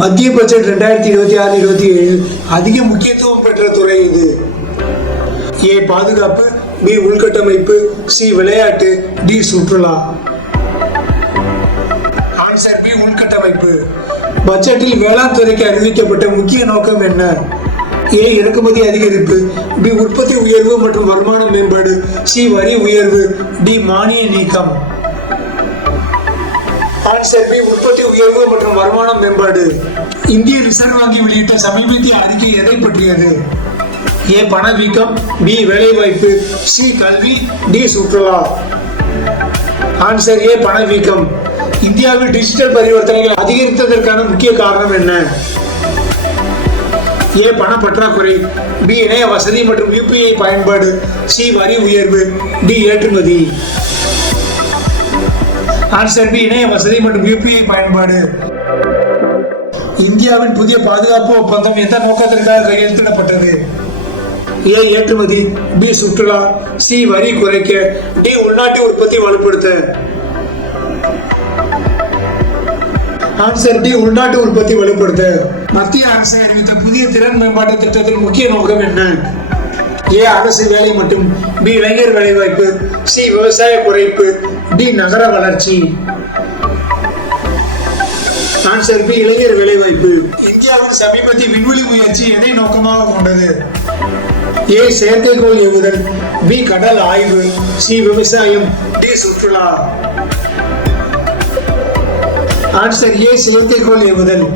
மத்திய பட்ஜெட் 2026-27 அதிக முக்கியத்துவம் பெற்ற துறை இது. ஏ பாதுகாப்பு, பி உள்கட்டமைப்பு, சி விளையாட்டு, டி சுற்றுலா. ஆன்சர் பி உள்கட்டமைப்பு. பட்ஜெட்டில் வேளாண் துறைக்கு அறிவிக்கப்பட்ட முக்கிய நோக்கம் என்ன? ஏ இறக்குமதி அதிகரிப்பு, பி உற்பத்தி உயர்வு மற்றும் வருமான மேம்பாடு, சி வரி உயர்வு, டி மானிய நீக்கம். ஆன்சர் பி உற்பத்தி உயர்வு மற்றும் வருமான மேம்பாடு. இந்திய ரிசர்வ் வங்கி வெளியிட்ட சமீபத்திய அறிக்கை எதை பற்றியது? ஏ பணவீக்கம், பி வேலைவாய்ப்பு, சி கல்வி, டி சுற்றுலா. ஆன்சர் ஏ பணவீக்கம். இந்தியாவில் டிஜிட்டல் பரிவர்த்தனைகள் அதிகரித்ததற்கான முக்கிய காரணம் என்ன? ஏ பண பற்றாக்குறை, பி இணைய வசதி மற்றும் யூபிஐ பயன்பாடு, சி வரி உயர்வு, டி ஏற்றுமதி. ஆன்சர் பி இணைய வசதி மற்றும் யூபிஐ பயன்பாடு. இந்தியாவின் புதிய பாதுகாப்பு ஒப்பந்தம் எந்த நோக்கத்திற்காக கையெழுத்திடப்பட்டது? ஏ ஏற்றுமதி, பி சுற்றுலா, சி வரி குறைக்க, டி உள்நாட்டு உற்பத்தி வலுப்படுத்த. ஆன்சர் டி உள்நாட்டு உற்பத்தி வலுப்படுத்த. மத்திய அரசு அறிவித்த புதிய திறன் மேம்பாட்டு திட்டத்தின் முக்கிய நோக்கம் என்ன? ஏ அரசு வேலை மற்றும், பி இளைஞர் வேலைவாய்ப்பு, சி விவசாய குறைப்பு, டி நகர வளர்ச்சி. ஆன்சர் பி இளைஞர் வேலைவாய்ப்பு. இந்தியாவின் சமீபத்திய விண்வெளி முயற்சி எதை நோக்கமாக கொண்டது? ஏ செயற்கைக்கோள் ஏவுதல், பி கடல் ஆய்வு, சி விவசாயம், டி சுற்றுலா. ஆன்சர் ஏ செயற்கைக்கோள் ஏவுதல்.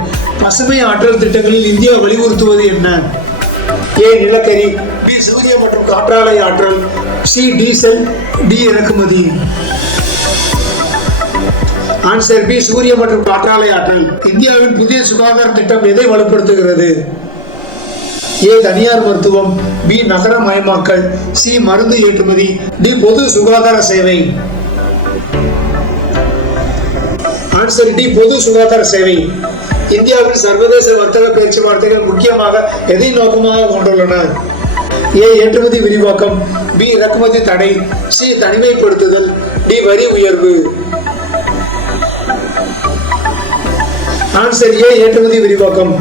பசுமை ஆற்றல் திட்டங்களில் இந்தியா வலியுறுத்துவது என்ன? ஏ நிலக்கரி, பி சூரிய மற்றும் காற்றாலை ஆற்றல், சி டீசல், டி இறக்குமதி. ஆன்சர் பி சூரிய மற்றும் காற்றாலை ஆற்றல். இந்தியாவின் புதிய சுகாதார திட்டம் எதை வலுப்படுத்துகிறது? ஏ தனியார் மருத்துவம், பி நகரமயமாக்கல், சி மருந்து ஏற்றுமதி, டி பொது சுகாதார சேவை. ஆன்சர் டி பொது சுகாதார சேவை. இந்தியாவில் சர்வதேச வர்த்தக பேச்சுவார்த்தைகள் முக்கியமாக எதை நோக்கமாக கொண்டுள்ளன? ஏ ஏற்றுமதி விரிவாக்கம், பி இறக்குமதி தடை, சி தனிமைப்படுத்துதல், டி வரி உயர்வு. ஆன்சர் ஏ ஏற்றுமதி விரிவாக்கம்.